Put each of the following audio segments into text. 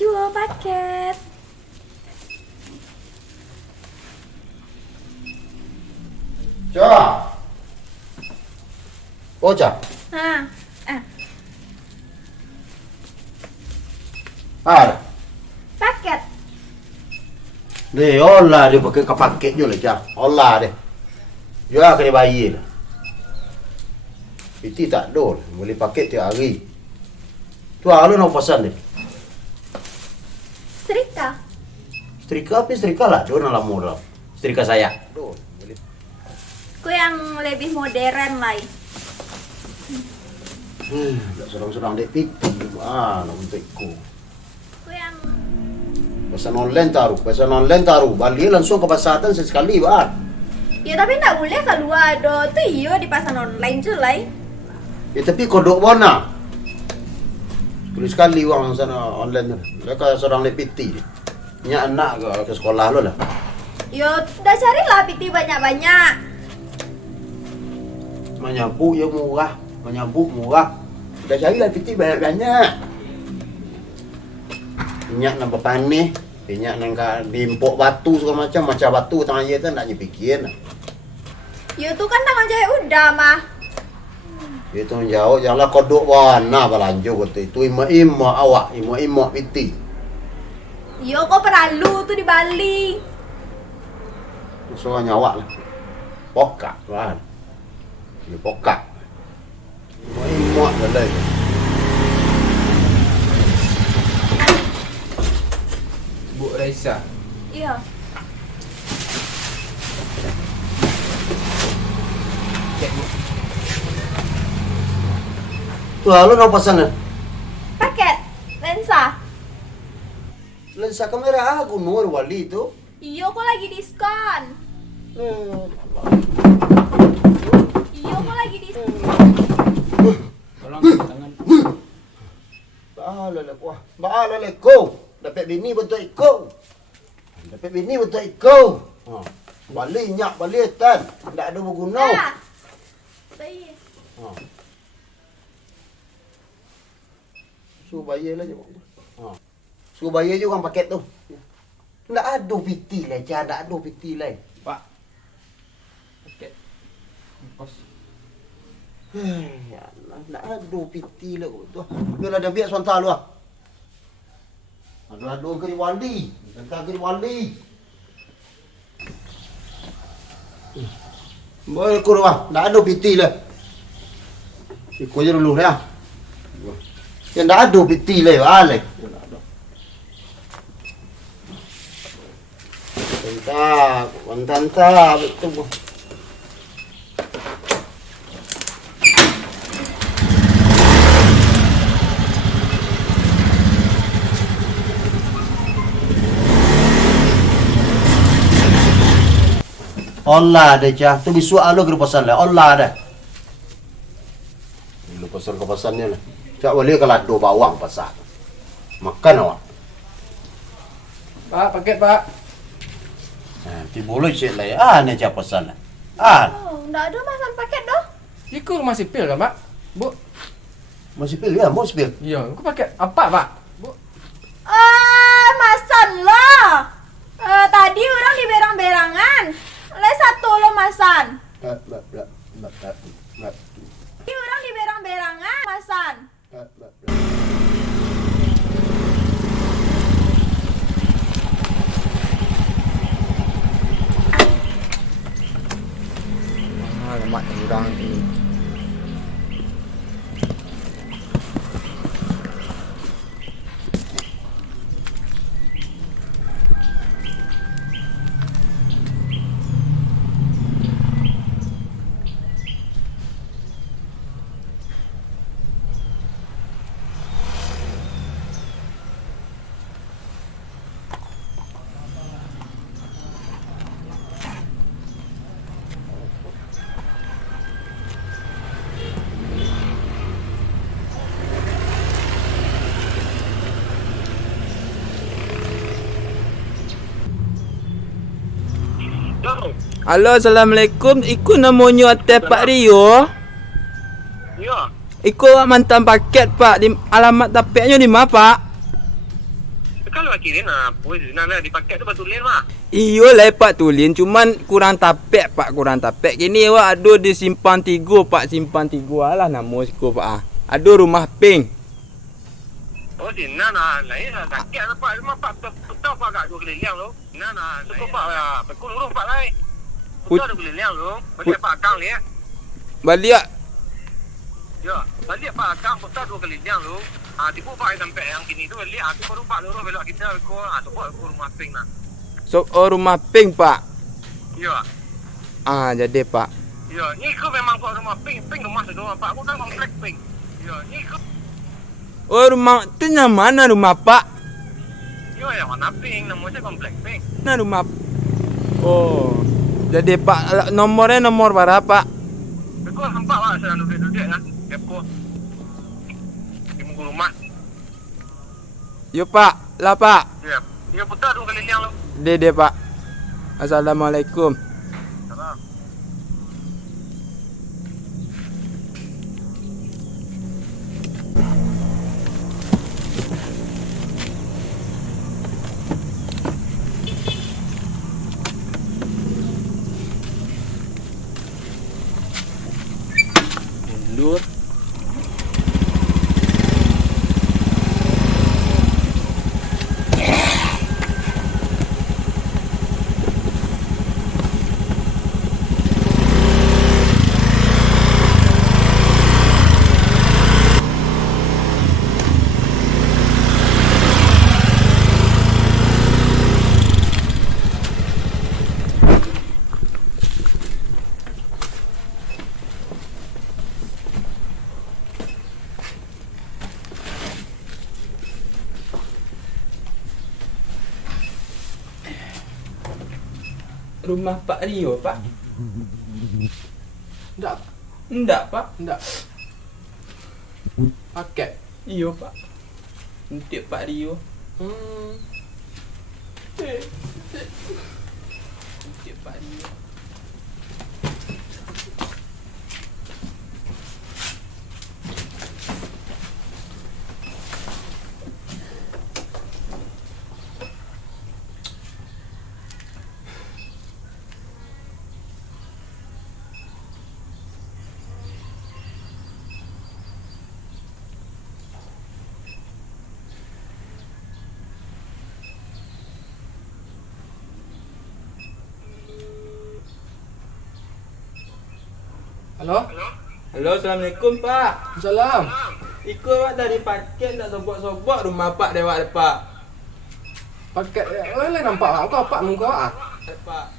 Jual paket. Cha. Oh, Cha. Ah. Ada. Paket. Deh, olah dia pakai ke paket je lah, Cha. Olah deh. Jual kena bayi lah. Itu tak ada. Boleh paket tiap hari. Tu lu nak pesan deh. Setrika. Setrika apa setrika lah. Dia nak lama dah. Setrika saya. Tuh, boleh. Ku yang lebih modern lah. Tak sedang-sedang dek pipi. Nak untuk ku. Ku yang Pesan online taruh. Balik langsung ke pasatan sesekali, Pak. ya tapi tak boleh keluar do. Tu iyo di pasar online je lah. Ya tapi kodok mana? Sekali orang sana online tu. Mereka seorang lepiti. Nya anak ke sekolah lo lah. Yo, dah carilah piti banyak-banyak. Menyambuk yang murah. Dah carilah piti banyak-banyak. Minyak nak berpanih. Minyak nak diimport batu segala macam batu tangan dia tu nak nyepikin. Yo tu kan tangan jahit udah mah. Dia tu jauh janganlah kodok warna belanja kata itu ima piti. Yo kok perlu tu di Bali. Soalnya awak lah. Pokak kan. Ini pokak. Ima dah. Bu Raisa. Iya. Cek bu. Tu lu nak pesan Paket lensa. lensa kamera aku Nur Wali tu. Iyo kok lagi diskon. Iyo kok lagi diskon. Tolong tangan. Baala le ko. Dapat bini bentuk iko. Ha. Bali nyak bali tan. Tak ada berguna. Dah. Baik. Ha. Suruh bayar lah je. Ha. Suruh bayar je orang paket tu. Tak ada piti lah, tak ada piti lah. Pak. Paket. Kos. Ya Allah, tak ada piti lah tu. Biarlah dah biar suanta lu ah. Aduh ke wali. Tentang ke wali. Boleh aku dah. Tak ada piti lah. Ikut je dulu dah. Yang tak ada piti lah, alek. Tentang, betul. Allah dah cah. Tu bisu alo ke pasal lah. Allah dah. Lu pasal ke pasalnya lah. Cak boleh kalau ada bawang pasal. Makan awak. Pak, paket pak. Ti boleh cek lah. Ni cak pasal lah. Oh, enggak ada masan paket doh. Iku masih pil kan pak? Bu. Masih pil ya? Mau pil. Iya, aku paket apa pak? Bu. Masan lah. Tadi orang di berang-berangan. Le satu lo masan. Tadi orang di berang-berangan masan. Lemak udang ini. Halo, Assalamualaikum. Iku namanya Hotel Pak Rio. Ya, Iku mantan paket, Pak. Di alamat tapeknya di mana, Pak? Kalau kirim apa nak di paket tu patulin mah. Iyo lah pak tulin, cuman kurang tapek pak, kurang tapek. Kini awak ada di simpan 3 pak, simpan 3 lah nama siko pak ah. Ada rumah pink. Oh di nana lain lah paket apa rumah pak betul pak gak 2 keliling lu. Nana cukup pak ya, bekul urus pak lain. Betul 2 keliling lu. Balik pak kang ni. Balik. Ya, balik pak kang betul 2 keliling lu. Tipu pak sampai yang kini tu balik aku baru pak lurus belok kita ko tu pak rumah pink nah. So, rumah pink pak. Ya. Jadi pak. Ya, ni kau memang kau rumah pink rumah tu pak. Aku kan komplek pink. Ya, ni kau. Rumah tu yang mana rumah pak? Ya, yang mana pink namanya komplek pink. Nah rumah. Jadi pak nomornya nomor berapa? Kau nampak pak saya duduk kan. Kepo. Di muka rumah. Yo pak, lah pak. Ya. Ya putar 2 keliling lu. Dede pak. Assalamualaikum. Salam. Mundur. Rumah Pak Rio, Pak? Enggak, Pak. Enggak. Paket. Iyo, Pak. Untuk Pak Rio. Untuk Pak Rio. Halo? Halo, Assalamualaikum, Pak. Salam. Ikut Pak dari paket nak sobok-sobok rumah Pak dewak Pak. Paket lain nampak aku apa muka ah? Pak.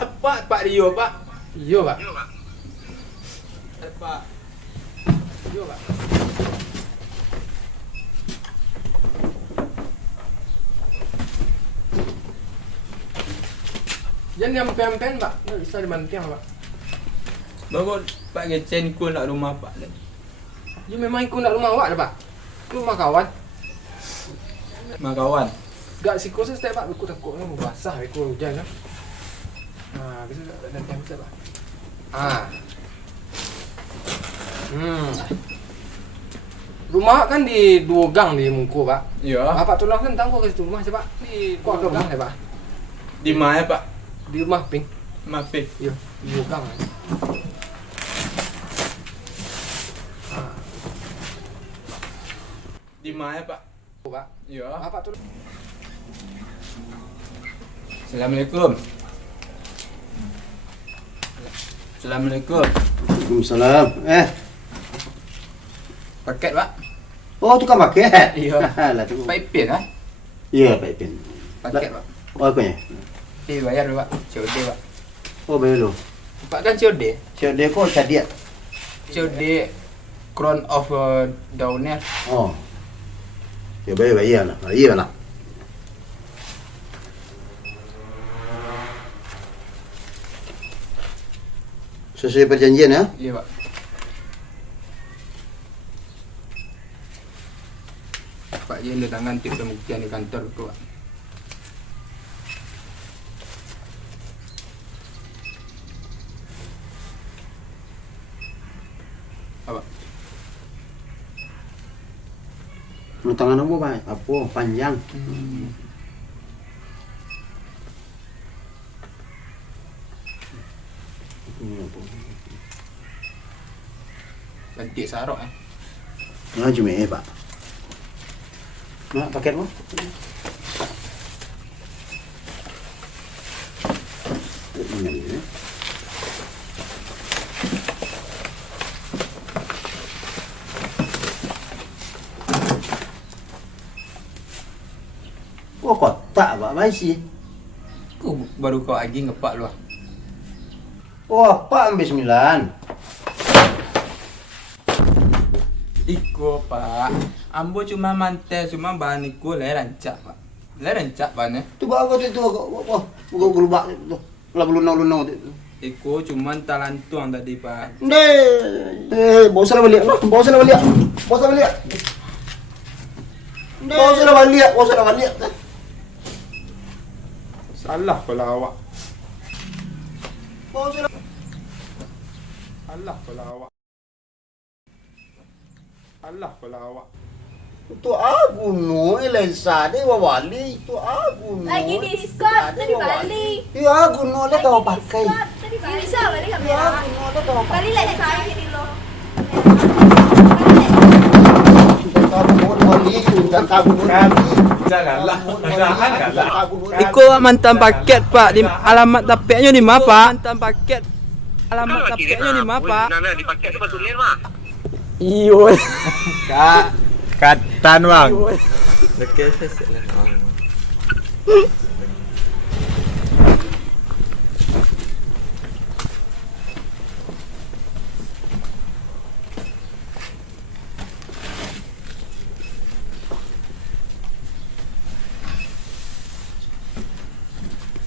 Apa Pak Rio, Pak? Iya, Pak. Pak. Iya, Pak. Jangan yang pen-pen, Pak. Nggak bisa dibanting, Pak. Baru Pak Gecen ku nak rumah Pak. Ya memang ikut nak rumah awak dah, Pak. Ke rumah kawan. Rumah kawan. Gak si kursus tak, Pak. Aku takut nak basah ikut hujan lah. Bisa tak ada time Pak. Rumah kan di 2 gang di Mungku, Pak. Ya. Bapak tolong tentang aku ke situ rumah saya, Pak. Di 2 gang ya, Pak. Di mana, Pak? Di rumah Pink. Mape. Iya, di 2 gang. Di mana, Pak? Pak. Ya. Bapak tolong. Assalamualaikum. Assalamualaikum. Waalaikumsalam. Paket, Pak. Oh, tukang paket. Iya. Lah tu. Pak Ipin, ha? Iya, Pak Ipin. Paket, Pak. Oh, apa ya? Bayar dulu, Pak. COD, Pak. Oh, bayar dulu. Pak kan COD. Siapa dia kok cadiat? COD Crown of Downer. Oh. Ya bayar lah. Bayar lah. Sesuai perjanjian ya? Iya, Pak. Pak Jen ada tangan tip pembuktian di kantor itu, Pak. Apa? Lu tangan apa panjang. Ganti sarok Nah, cuma Pak. Nah, paket mo. Oh, kotak Pak, masih. Ku baru kau lagi ngepak lu. Oh, Pak ambil 9. Iko Pak. Ambo cuma mantel cuma bahan iku le rancak Pak. Le rancak bahannya. Tu bawa tu apa? Buka gerobak tu. Lah lunau-lunau tu. Iko cuma talantuang tadi Pak. Bawa sana balik. Bawa sana balik. Bawa sana balik. Bawa sana balik. Bawa sana balik. Salah pula awak. Bawa sana. Salah pula awak. Salah pula awak. Tu aku no Elsa de wawali. Tu aku no. Lagi diskon tadi balik. Ya aku no le kau pakai. Tadi balik. Bisa balik kami. Ya aku no le kau pakai. Balik lagi saya ini loh. Kabur wali, kabur wali. Janganlah. Janganlah. Iko mantan paket Pak. Alamat tapeknya di mana Pak? Mantan paket. Alamat tapeknya di mana Pak? Nana di paket tu tulis mah. Iyo. Katan bang. Dekat saya.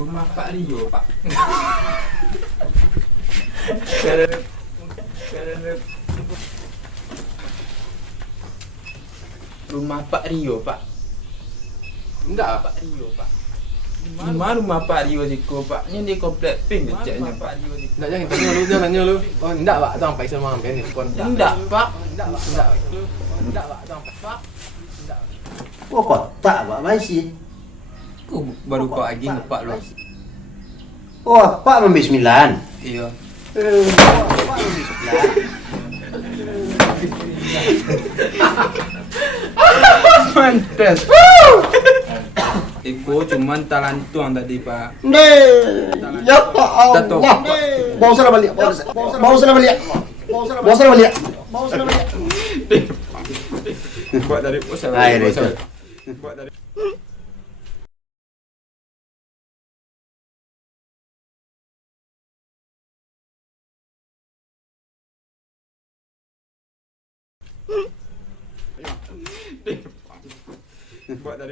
Rumah Pak Rio, Pak. Rumah Pak Rio, Pak. Enggak, Pak Rio, Pak. Di mana rumah Pak Rio siku, Pak? Ini di komplek pink kecaknya, Pak. Enggak, jangan tanya lu, jangan tanya lu. Oh, enggak Pak, tolong Pak Ismail makan ni. Enggak, Pak. Enggak Pak, enggak. Enggak Pak, tolong Pak. Oh, kotak Pak, masih. Ku baru kau lagi ngepak lu. Oh, Pak ambil 9. Iya. Pak ambil 9. Mantes. Iko cuman talantuang tadi, Pak. Ya Pak Dato'. Allah. Bawa sana balik. Bawa sana balik. Bawa sana balik. Bawa sana balik. Buat dari pusat. Air itu. Buat dari buat dari